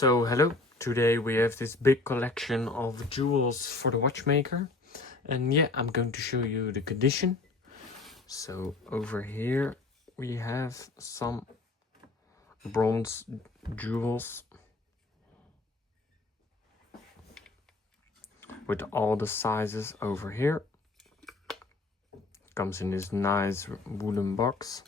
So hello, today we have this big collection of jewels for the watchmaker, and yeah, I'm going to show you the condition. So over here we have some bronze jewels with all the sizes over here. Comes in this nice wooden box.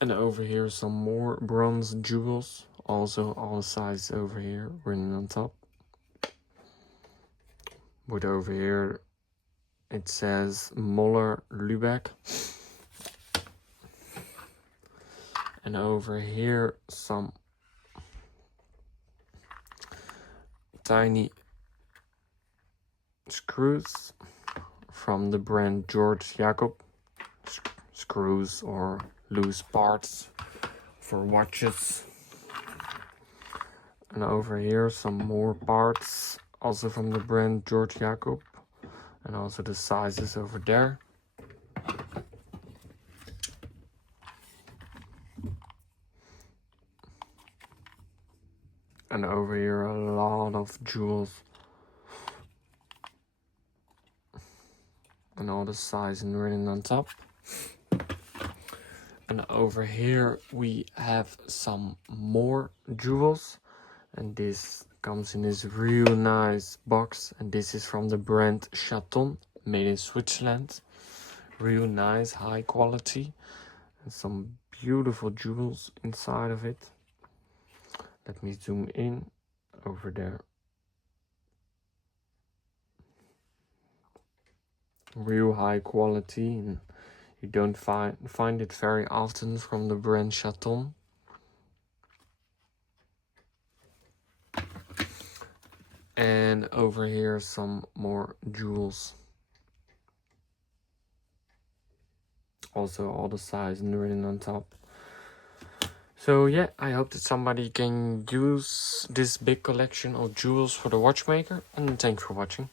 And over here some more bronze jewels, also all the sizes over here written on top. But over here it says Moller Lübeck. And over here some tiny screws from the brand George Jacob. Screws or loose parts for watches. And over here some more parts, also from the brand George Jacob, and also the sizes over there. And over here a lot of jewels and all the sizes written on top. And over here we have some more jewels, and this comes in this real nice box, and this is from the brand Chaton, made in Switzerland. Real nice, high quality, and some beautiful jewels inside of it. Let me zoom in over there. Real high quality, and you don't find it very often from the brand Chaton. And over here some more jewels. Also all the size and written on top. So yeah, I hope that somebody can use this big collection of jewels for the watchmaker, and thanks for watching.